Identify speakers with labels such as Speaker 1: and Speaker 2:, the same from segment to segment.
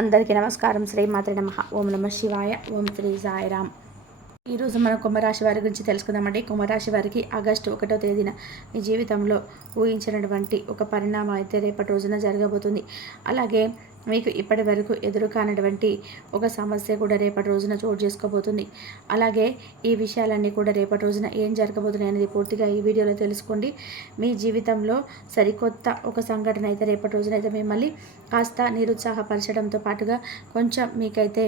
Speaker 1: అందరికీ నమస్కారం శ్రీ మాత్ర నమ ఓం నమ శివాయ ఓం శ్రీ సాయిరామ్ ఈరోజు మనం కుంభరాశి వారి గురించి తెలుసుకుందామండి కుంభరాశి వారికి ఆగస్టు ఒకటో తేదీన మీ జీవితంలో ఊహించినటువంటి ఒక పరిణామం అయితే రేపటి రోజున జరగబోతుంది అలాగే మీకు ఇప్పటి వరకు ఎదురు కానటువంటి ఒక సమస్య కూడా రేపటి రోజున చోటు చేసుకోబోతుంది అలాగే ఈ విషయాలన్నీ కూడా రేపటి రోజున ఏం జరగబోతున్నాయి అనేది పూర్తిగా ఈ వీడియోలో తెలుసుకోండి మీ జీవితంలో సరికొత్త ఒక సంఘటన అయితే రేపటి రోజున అయితే మిమ్మల్ని కాస్త నిరుత్సాహపరచడంతో పాటుగా కొంచెం మీకైతే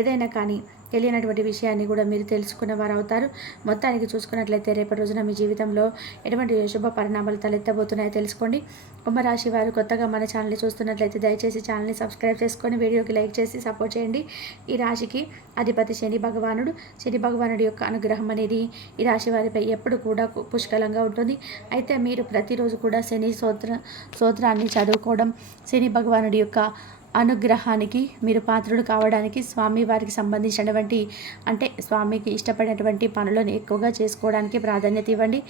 Speaker 1: ఏదైనా కానీ తెలియనటువంటి విషయాన్ని కూడా మీరు తెలుసుకున్న వారు అవుతారు మొత్తానికి చూసుకున్నట్లయితే రేపటి రోజున మీ జీవితంలో ఎటువంటి శుభ పరిణామాలు తలెత్తబోతున్నాయో తెలుసుకోండి కుంభరాశి వారు కొత్తగా మన ఛానల్ని చూస్తున్నట్లయితే దయచేసి ఛానల్ని సబ్స్క్రైబ్ చేసుకొని వీడియోకి లైక్ చేసి సపోర్ట్ చేయండి ఈ రాశికి అధిపతి శని భగవానుడు శని భగవానుడి యొక్క అనుగ్రహం అనేది ఈ రాశి వారిపై ఎప్పుడు కూడా పుష్కలంగా ఉంటుంది అయితే మీరు ప్రతిరోజు కూడా శని సోత్ర సోత్రాన్ని చదువుకోవడం శని భగవానుడి యొక్క అనుగ్రహానికి మీరు పాత్రుడు కావడానికి స్వామి వారికి సంబంధించినటువంటి అంటే స్వామికి ఇష్టపడినటువంటి పనులను ఎక్కువగా చేసుకోవడానికి ప్రాధాన్యత ఇవ్వండి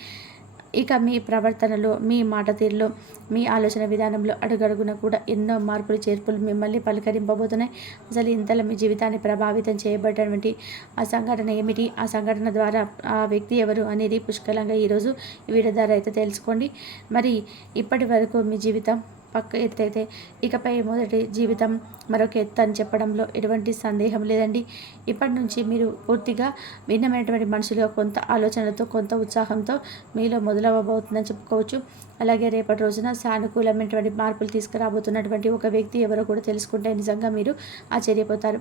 Speaker 1: ఇక మీ ప్రవర్తనలో మీ మాట తీరులో మీ ఆలోచన విధానంలో అడుగడుగున కూడా ఎన్నో మార్పులు చేర్పులు మిమ్మల్ని పలకరింపబోతున్నాయి అసలు ఇంతలో మీ జీవితాన్ని ప్రభావితం చేయబడినటువంటి ఆ సంఘటన ఏమిటి ఆ సంఘటన ద్వారా ఆ వ్యక్తి ఎవరు అనేది పుష్కలంగా ఈరోజు వీడి ద్వారా అయితే తెలుసుకోండి మరి ఇప్పటి వరకు మీ జీవితం పక్క ఎత్తైతే ఇకపై మొదటి జీవితం మరొక ఎత్తు అని చెప్పడంలో ఎటువంటి సందేహం లేదండి ఇప్పటి నుంచి మీరు పూర్తిగా భిన్నమైనటువంటి మనుషులుగా కొంత ఆలోచనలతో కొంత ఉత్సాహంతో మీలో మొదలవ్వబోతుందని చెప్పుకోవచ్చు అలాగే రేపటి రోజున సానుకూలమైనటువంటి మార్పులు తీసుకురాబోతున్నటువంటి ఒక వ్యక్తి ఎవరో కూడా తెలుసుకుంటే నిజంగా మీరు ఆశ్చర్యపోతారు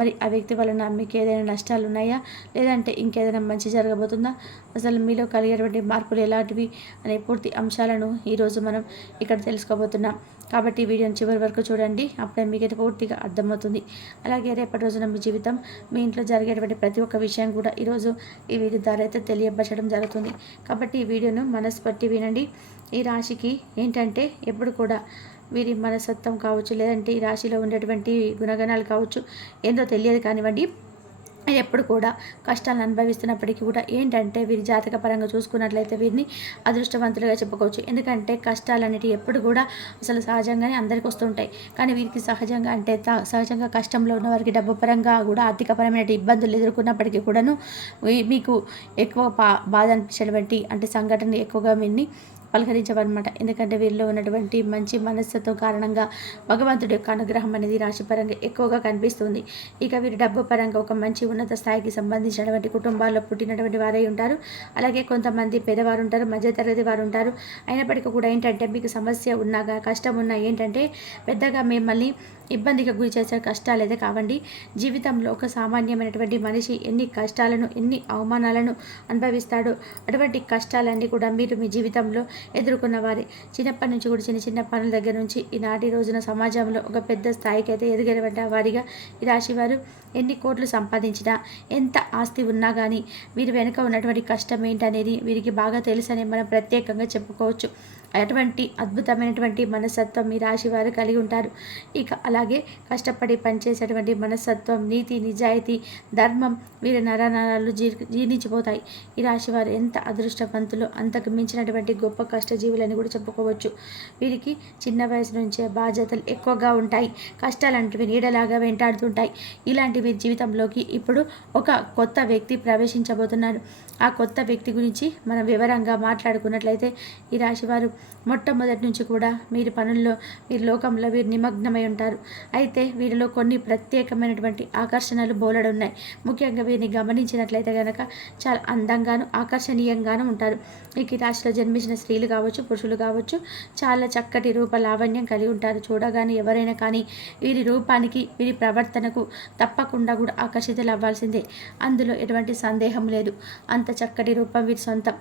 Speaker 1: మరి ఆ వ్యక్తి వలన మీకు ఏదైనా నష్టాలు ఉన్నాయా లేదంటే ఇంకేదైనా మంచి జరగబోతుందా అసలు మీలో కలిగేటువంటి మార్పులు ఎలాంటివి అనే పూర్తి అంశాలను ఈరోజు మనం ఇక్కడ తెలుసుకోబోతున్నాం కాబట్టి వీడియోని చివరి వరకు చూడండి అప్పుడే అయితే పూర్తిగా అర్థమవుతుంది అలాగే రేపటి రోజున మీ జీవితం మీ ఇంట్లో జరిగేటువంటి ప్రతి ఒక్క విషయం కూడా ఈరోజు ఈ వీడియో ద్వారా అయితే తెలియపరచడం జరుగుతుంది కాబట్టి ఈ వీడియోను మనసు పట్టి వినండి ఈ రాశికి ఏంటంటే ఎప్పుడు కూడా వీరి మనస్తత్వం కావచ్చు లేదంటే ఈ రాశిలో ఉండేటువంటి గుణగణాలు కావచ్చు ఏందో తెలియదు కానివ్వండి ఎప్పుడు కూడా కష్టాలను అనుభవిస్తున్నప్పటికీ కూడా ఏంటంటే వీరి జాతక పరంగా చూసుకున్నట్లయితే వీరిని అదృష్టవంతులుగా చెప్పుకోవచ్చు ఎందుకంటే కష్టాలు అనేవి ఎప్పుడు కూడా అసలు సహజంగానే అందరికి వస్తుంటాయి కానీ వీరికి సహజంగా అంటే సహజంగా కష్టంలో ఉన్న వారికి డబ్బు పరంగా కూడా ఆర్థికపరమైన ఇబ్బందులు ఎదుర్కొన్నప్పటికీ కూడాను మీకు ఎక్కువ బాధ అనిపించినటువంటి అంటే సంఘటన ఎక్కువగా వీరిని పలకరించవన్నమాట ఎందుకంటే వీరిలో ఉన్నటువంటి మంచి మనస్సుతో కారణంగా భగవంతుడి యొక్క అనుగ్రహం అనేది రాశిపరంగా ఎక్కువగా కనిపిస్తుంది ఇక వీరు డబ్బు పరంగా ఒక మంచి ఉన్నత స్థాయికి సంబంధించినటువంటి కుటుంబాల్లో పుట్టినటువంటి వారై ఉంటారు అలాగే కొంతమంది పేదవారు ఉంటారు మధ్యతరగతి వారు ఉంటారు అయినప్పటికీ కూడా ఏంటంటే మీకు సమస్య ఉన్నాగా కష్టం ఉన్నా ఏంటంటే పెద్దగా మిమ్మల్ని ఇబ్బందికి గురి చేసే కష్టాలేదే కావండి జీవితంలో ఒక సామాన్యమైనటువంటి మనిషి ఎన్ని కష్టాలను ఎన్ని అవమానాలను అనుభవిస్తాడో అటువంటి కష్టాలన్నీ కూడా మీరు మీ జీవితంలో ఎదుర్కొన్న వారి చిన్నప్పటి నుంచి కూడా చిన్న చిన్న పనుల దగ్గర నుంచి ఈనాటి రోజున సమాజంలో ఒక పెద్ద స్థాయికి అయితే ఎదిగినటువంటి వారిగా ఈ రాశివారు ఎన్ని కోట్లు సంపాదించినా ఎంత ఆస్తి ఉన్నా కానీ వీరి వెనుక ఉన్నటువంటి కష్టం ఏంటనేది వీరికి బాగా తెలుసని మనం ప్రత్యేకంగా చెప్పుకోవచ్చు అటువంటి అద్భుతమైనటువంటి మనస్తత్వం మీ రాశి వారు కలిగి ఉంటారు ఇక అలాగే కష్టపడి పనిచేసేటువంటి మనస్తత్వం నీతి నిజాయితీ ధర్మం వీరి నరనరాలు జీ జీర్ణించిపోతాయి ఈ రాశి వారు ఎంత అదృష్టవంతులు అంతకు మించినటువంటి గొప్ప కష్టజీవులని కూడా చెప్పుకోవచ్చు వీరికి చిన్న వయసు నుంచే బాధ్యతలు ఎక్కువగా ఉంటాయి కష్టాలంటివి నీడలాగా వెంటాడుతుంటాయి ఇలాంటివి జీవితంలోకి ఇప్పుడు ఒక కొత్త వ్యక్తి ప్రవేశించబోతున్నారు ఆ కొత్త వ్యక్తి గురించి మనం వివరంగా మాట్లాడుకున్నట్లయితే ఈ రాశివారు మొట్టమొదటి నుంచి కూడా వీరి పనుల్లో వీరి లోకంలో వీరు నిమగ్నమై ఉంటారు అయితే వీరిలో కొన్ని ప్రత్యేకమైనటువంటి ఆకర్షణలు బోలడున్నాయి ముఖ్యంగా వీరిని గమనించినట్లయితే కనుక చాలా అందంగాను ఆకర్షణీయంగాను ఉంటారు ఈ రాశిలో జన్మించిన స్త్రీలు కావచ్చు పురుషులు కావచ్చు చాలా చక్కటి రూప లావణ్యం కలిగి ఉంటారు చూడగానే ఎవరైనా కానీ వీరి రూపానికి వీరి ప్రవర్తనకు తప్పకుండా కూడా ఆకర్షితులు అవ్వాల్సిందే అందులో ఎటువంటి సందేహం లేదు అంత చక్కటి రూపం వీరి సొంతం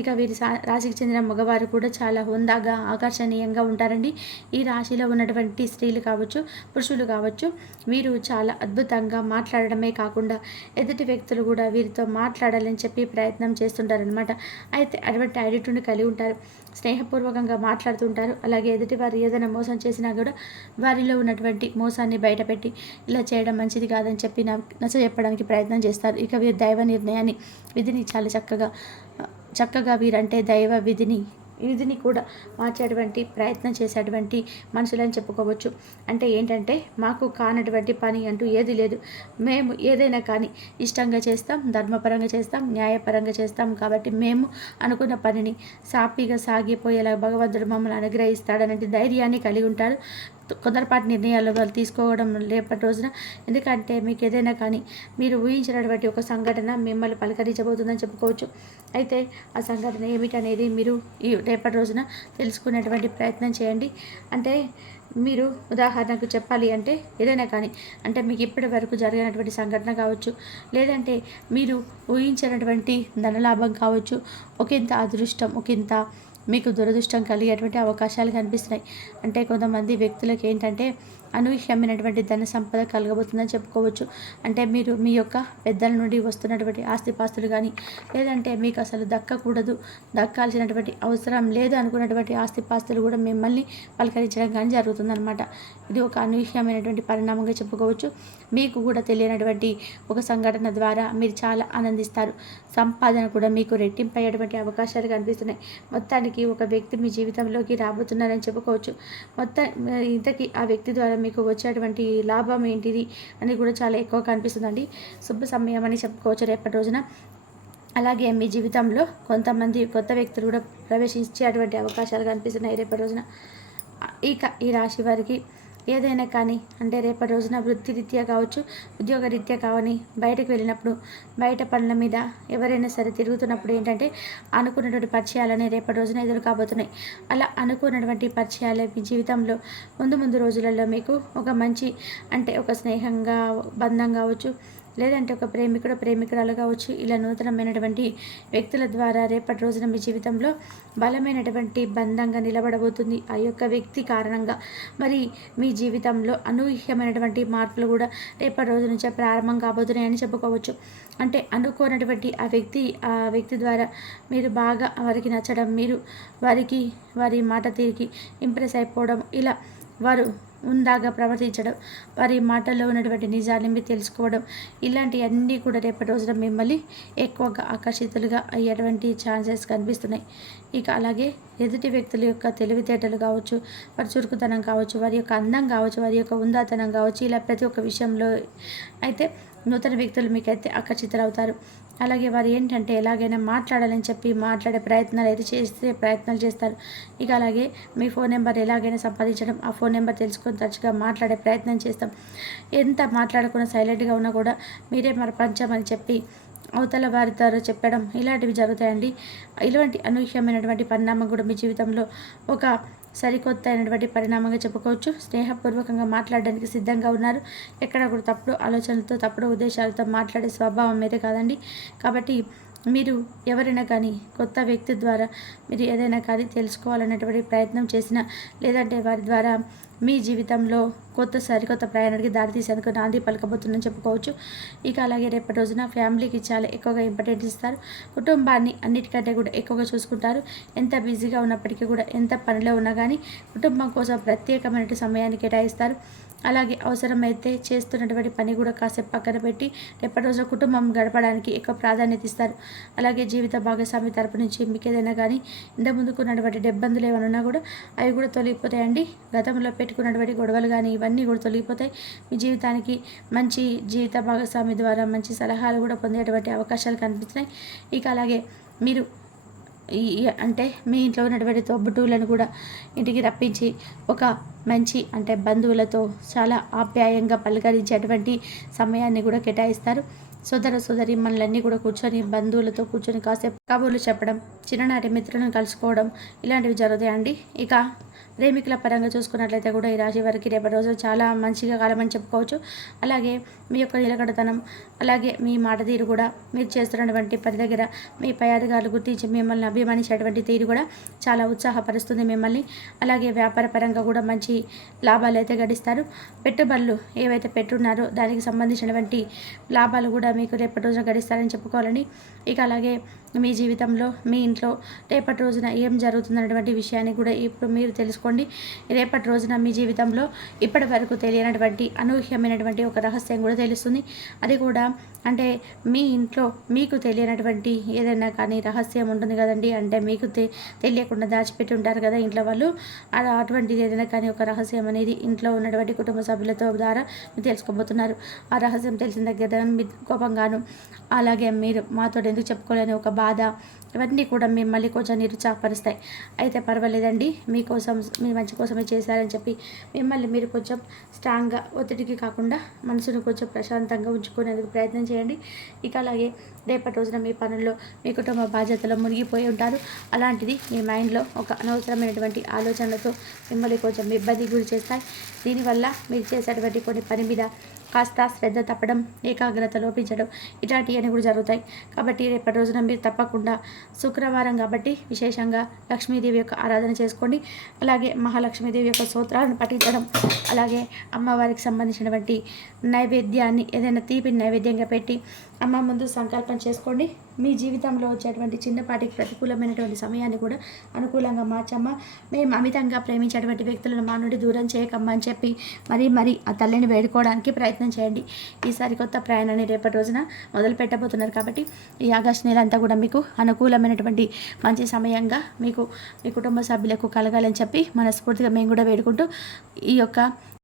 Speaker 1: ఇక వీరి రాశికి చెందిన మగవారు కూడా చాలా హుందాగా ఆకర్షణీయంగా ఉంటారండి ఈ రాశిలో ఉన్నటువంటి స్త్రీలు కావచ్చు పురుషులు కావచ్చు వీరు చాలా అద్భుతంగా మాట్లాడడమే కాకుండా ఎదుటి వ్యక్తులు కూడా వీరితో మాట్లాడాలని చెప్పి ప్రయత్నం చేస్తుంటారనమాట అయితే అటువంటి యాటిట్యూడ్ కలిగి ఉంటారు స్నేహపూర్వకంగా మాట్లాడుతుంటారు అలాగే ఎదుటి వారు ఏదైనా మోసం చేసినా కూడా వారిలో ఉన్నటువంటి మోసాన్ని బయటపెట్టి ఇలా చేయడం మంచిది కాదని చెప్పి నచ్చ చెప్పడానికి ప్రయత్నం చేస్తారు ఇక వీరు దైవ నిర్ణయాన్ని విధిని చాలా చక్కగా చక్కగా వీరంటే దైవ విధిని విధిని కూడా మార్చేటువంటి ప్రయత్నం చేసేటువంటి మనుషులని చెప్పుకోవచ్చు అంటే ఏంటంటే మాకు కానటువంటి పని అంటూ ఏది లేదు మేము ఏదైనా కానీ ఇష్టంగా చేస్తాం ధర్మపరంగా చేస్తాం న్యాయపరంగా చేస్తాం కాబట్టి మేము అనుకున్న పనిని సాపీగా సాగిపోయేలా భగవంతుడు మమ్మల్ని అనుగ్రహిస్తాడనంటే ధైర్యాన్ని కలిగి ఉంటారు కొందరపాటి నిర్ణయాలు వాళ్ళు తీసుకోవడం రేపటి రోజున ఎందుకంటే మీకు ఏదైనా కానీ మీరు ఊహించినటువంటి ఒక సంఘటన మిమ్మల్ని పలకరించబోతుందని చెప్పుకోవచ్చు అయితే ఆ సంఘటన ఏమిటనేది మీరు ఈ రేపటి రోజున తెలుసుకునేటువంటి ప్రయత్నం చేయండి అంటే మీరు ఉదాహరణకు చెప్పాలి అంటే ఏదైనా కానీ అంటే మీకు ఇప్పటి వరకు జరిగినటువంటి సంఘటన కావచ్చు లేదంటే మీరు ఊహించినటువంటి ధనలాభం కావచ్చు ఒకంత అదృష్టం ఒకంత మీకు దురదృష్టం కలిగేటువంటి అవకాశాలు కనిపిస్తున్నాయి అంటే కొంతమంది వ్యక్తులకు ఏంటంటే అనూహ్యమైనటువంటి ధన సంపద కలగబోతుందని చెప్పుకోవచ్చు అంటే మీరు మీ యొక్క పెద్దల నుండి వస్తున్నటువంటి ఆస్తిపాస్తులు కానీ లేదంటే మీకు అసలు దక్కకూడదు దక్కాల్సినటువంటి అవసరం లేదు అనుకున్నటువంటి ఆస్తిపాస్తులు కూడా మిమ్మల్ని పలకరించడం కానీ జరుగుతుందన్నమాట ఇది ఒక అనూహ్యమైనటువంటి పరిణామంగా చెప్పుకోవచ్చు మీకు కూడా తెలియనటువంటి ఒక సంఘటన ద్వారా మీరు చాలా ఆనందిస్తారు సంపాదన కూడా మీకు రెట్టింపయ్యేటువంటి అవకాశాలు కనిపిస్తున్నాయి మొత్తానికి ఒక వ్యక్తి మీ జీవితంలోకి రాబోతున్నారని చెప్పుకోవచ్చు మొత్తం ఇంతకీ ఆ వ్యక్తి ద్వారా ద్వారా మీకు వచ్చేటువంటి లాభం ఏంటిది అని కూడా చాలా ఎక్కువ కనిపిస్తుందండి శుభ సమయం అని చెప్పుకోవచ్చు రేపటి రోజున అలాగే మీ జీవితంలో కొంతమంది కొత్త వ్యక్తులు కూడా ప్రవేశించేటువంటి అవకాశాలు కనిపిస్తున్నాయి రేపటి రోజున ఈ ఈ రాశి వారికి ఏదైనా కానీ అంటే రేపటి రోజున వృత్తిరీత్యా కావచ్చు ఉద్యోగ రీత్యా కావని బయటకు వెళ్ళినప్పుడు బయట పనుల మీద ఎవరైనా సరే తిరుగుతున్నప్పుడు ఏంటంటే అనుకున్నటువంటి పరిచయాలని రేపటి రోజున ఎదురు కాబోతున్నాయి అలా అనుకున్నటువంటి పరిచయాలు మీ జీవితంలో ముందు ముందు రోజులలో మీకు ఒక మంచి అంటే ఒక స్నేహంగా బంధం కావచ్చు లేదంటే ఒక ప్రేమికుడు ప్రేమికురాలుగా వచ్చి ఇలా నూతనమైనటువంటి వ్యక్తుల ద్వారా రేపటి రోజున మీ జీవితంలో బలమైనటువంటి బంధంగా నిలబడబోతుంది ఆ యొక్క వ్యక్తి కారణంగా మరి మీ జీవితంలో అనూహ్యమైనటువంటి మార్పులు కూడా రేపటి రోజు నుంచే ప్రారంభం కాబోతున్నాయని చెప్పుకోవచ్చు అంటే అనుకోనటువంటి ఆ వ్యక్తి ఆ వ్యక్తి ద్వారా మీరు బాగా వారికి నచ్చడం మీరు వారికి వారి మాట తీరికి ఇంప్రెస్ అయిపోవడం ఇలా వారు ఉందాగా ప్రవర్తించడం వారి మాటల్లో ఉన్నటువంటి నిజాన్ని మీరు తెలుసుకోవడం ఇలాంటివన్నీ కూడా రేపటి రోజున మిమ్మల్ని ఎక్కువగా ఆకర్షితులుగా అయ్యేటువంటి ఛాన్సెస్ కనిపిస్తున్నాయి ఇక అలాగే ఎదుటి వ్యక్తుల యొక్క తెలివితేటలు కావచ్చు వారి చురుకుతనం కావచ్చు వారి యొక్క అందం కావచ్చు వారి యొక్క ఉందాతనం కావచ్చు ఇలా ప్రతి ఒక్క విషయంలో అయితే నూతన వ్యక్తులు మీకైతే ఆకర్షితులవుతారు అలాగే వారు ఏంటంటే ఎలాగైనా మాట్లాడాలని చెప్పి మాట్లాడే ప్రయత్నాలు అయితే చేస్తే ప్రయత్నాలు చేస్తారు ఇక అలాగే మీ ఫోన్ నెంబర్ ఎలాగైనా సంపాదించడం ఆ ఫోన్ నెంబర్ తెలుసుకొని తరచుగా మాట్లాడే ప్రయత్నం చేస్తాం ఎంత మాట్లాడకుండా సైలెంట్గా ఉన్నా కూడా మీరే ప్రపంచం అని చెప్పి అవతల వారి ద్వారా చెప్పడం ఇలాంటివి జరుగుతాయండి ఇలాంటి అనూహ్యమైనటువంటి పరిణామం కూడా మీ జీవితంలో ఒక సరికొత్త అయినటువంటి పరిణామంగా చెప్పుకోవచ్చు స్నేహపూర్వకంగా మాట్లాడడానికి సిద్ధంగా ఉన్నారు ఎక్కడ కూడా తప్పుడు ఆలోచనలతో తప్పుడు ఉద్దేశాలతో మాట్లాడే స్వభావం మీదే కాదండి కాబట్టి మీరు ఎవరైనా కానీ కొత్త వ్యక్తి ద్వారా మీరు ఏదైనా కానీ తెలుసుకోవాలన్నటువంటి ప్రయత్నం చేసిన లేదంటే వారి ద్వారా మీ జీవితంలో కొత్త సరికొత్త ప్రయాణానికి దారితీసేందుకు నాంది పలకబోతుందని చెప్పుకోవచ్చు ఇక అలాగే రేపటి రోజున ఫ్యామిలీకి చాలా ఎక్కువగా ఇంపార్టెంట్ ఇస్తారు కుటుంబాన్ని అన్నిటికంటే కూడా ఎక్కువగా చూసుకుంటారు ఎంత బిజీగా ఉన్నప్పటికీ కూడా ఎంత పనిలో ఉన్నా కానీ కుటుంబం కోసం ప్రత్యేకమైన సమయాన్ని కేటాయిస్తారు అలాగే అవసరమైతే చేస్తున్నటువంటి పని కూడా కాసేపు పక్కన పెట్టి రేపటి రోజున కుటుంబం గడపడానికి ఎక్కువ ప్రాధాన్యత ఇస్తారు అలాగే జీవిత భాగస్వామి తరపు నుంచి మీకు ఏదైనా కానీ ఇంత ముందుకున్నటువంటి ఇబ్బందులు ఏమైనా ఉన్నా కూడా అవి కూడా తొలగిపోతాయండి గతంలో పెట్టుకున్నటువంటి గొడవలు కానీ ఇవన్నీ కూడా తొలగిపోతాయి మీ జీవితానికి మంచి జీవిత భాగస్వామి ద్వారా మంచి సలహాలు కూడా పొందేటువంటి అవకాశాలు కనిపిస్తున్నాయి ఇక అలాగే మీరు ఈ అంటే మీ ఇంట్లో ఉన్నటువంటి తోబుట్టువులను కూడా ఇంటికి రప్పించి ఒక మంచి అంటే బంధువులతో చాలా ఆప్యాయంగా పలకరించేటువంటి సమయాన్ని కూడా కేటాయిస్తారు సోదర సోదరి మనలన్నీ కూడా కూర్చొని బంధువులతో కూర్చొని కాసేపు కబుర్లు చెప్పడం చిన్ననాటి మిత్రులను కలుసుకోవడం ఇలాంటివి జరుగుతాయండి ఇక ప్రేమికుల పరంగా చూసుకున్నట్లయితే కూడా ఈ రాశి వారికి రేపటి రోజు చాలా మంచిగా కాలం అని చెప్పుకోవచ్చు అలాగే మీ యొక్క నిలకడతనం అలాగే మీ మాట తీరు కూడా మీరు చేస్తున్నటువంటి పని దగ్గర మీ పై అధికారులు గుర్తించి మిమ్మల్ని అభిమానించేటువంటి తీరు కూడా చాలా ఉత్సాహపరుస్తుంది మిమ్మల్ని అలాగే వ్యాపార పరంగా కూడా మంచి లాభాలు అయితే గడిస్తారు పెట్టుబడులు ఏవైతే పెట్టున్నారో దానికి సంబంధించినటువంటి లాభాలు కూడా మీకు రేపటి రోజున గడిస్తారని చెప్పుకోవాలని ఇక అలాగే మీ జీవితంలో మీ ఇంట్లో రేపటి రోజున ఏం జరుగుతుందన్నటువంటి విషయాన్ని కూడా ఇప్పుడు మీరు తెలుసుకోండి రేపటి రోజున మీ జీవితంలో ఇప్పటి వరకు తెలియనటువంటి అనూహ్యమైనటువంటి ఒక రహస్యం కూడా తెలుస్తుంది అది కూడా అంటే మీ ఇంట్లో మీకు తెలియనటువంటి ఏదైనా కానీ రహస్యం ఉంటుంది కదండి అంటే మీకు తెలియకుండా దాచిపెట్టి ఉంటారు కదా ఇంట్లో వాళ్ళు అలా అటువంటిది ఏదైనా కానీ ఒక రహస్యం అనేది ఇంట్లో ఉన్నటువంటి కుటుంబ సభ్యులతో ద్వారా మీరు తెలుసుకోబోతున్నారు ఆ రహస్యం తెలిసిన దగ్గర మీ కోపంగాను అలాగే మీరు మాతో ఎందుకు చెప్పుకోలేని ఒక బా బాధ ఇవన్నీ కూడా మిమ్మల్ని కొంచెం నిరుత్సాహపరుస్తాయి అయితే పర్వాలేదండి మీకోసం మీ మంచి కోసమే చేశారని చెప్పి మిమ్మల్ని మీరు కొంచెం స్ట్రాంగ్గా ఒత్తిడికి కాకుండా మనసును కొంచెం ప్రశాంతంగా ఉంచుకునేందుకు ప్రయత్నం చేయండి ఇక అలాగే రేపటి రోజున మీ పనుల్లో మీ కుటుంబ బాధ్యతలో మునిగిపోయి ఉంటారు అలాంటిది మీ మైండ్లో ఒక అనవసరమైనటువంటి ఆలోచనలతో మిమ్మల్ని కొంచెం ఇబ్బంది గురి చేస్తాయి దీనివల్ల మీరు చేసేటువంటి కొన్ని పని మీద కాస్త శ్రద్ధ తప్పడం ఏకాగ్రత లోపించడం ఇలాంటివన్నీ కూడా జరుగుతాయి కాబట్టి రేపటి రోజున మీరు తప్పకుండా శుక్రవారం కాబట్టి విశేషంగా లక్ష్మీదేవి యొక్క ఆరాధన చేసుకోండి అలాగే మహాలక్ష్మీదేవి యొక్క సూత్రాలను పఠించడం అలాగే అమ్మవారికి సంబంధించినటువంటి నైవేద్యాన్ని ఏదైనా తీపి నైవేద్యంగా పెట్టి అమ్మ ముందు సంకల్పం చేసుకోండి మీ జీవితంలో వచ్చేటువంటి చిన్నపాటి ప్రతికూలమైనటువంటి సమయాన్ని కూడా అనుకూలంగా మార్చమ్మ మేము అమితంగా ప్రేమించేటువంటి వ్యక్తులను మా నుండి దూరం చేయకమ్మా అని చెప్పి మరీ మరీ ఆ తల్లిని వేడుకోవడానికి ప్రయత్నం చేయండి ఈసారి కొత్త ప్రయాణాన్ని రేపటి రోజున మొదలు పెట్టబోతున్నారు కాబట్టి ఈ ఆగస్టు నెల అంతా కూడా మీకు అనుకూలమైనటువంటి మంచి సమయంగా మీకు మీ కుటుంబ సభ్యులకు కలగాలని చెప్పి మనస్ఫూర్తిగా మేము కూడా వేడుకుంటూ ఈ యొక్క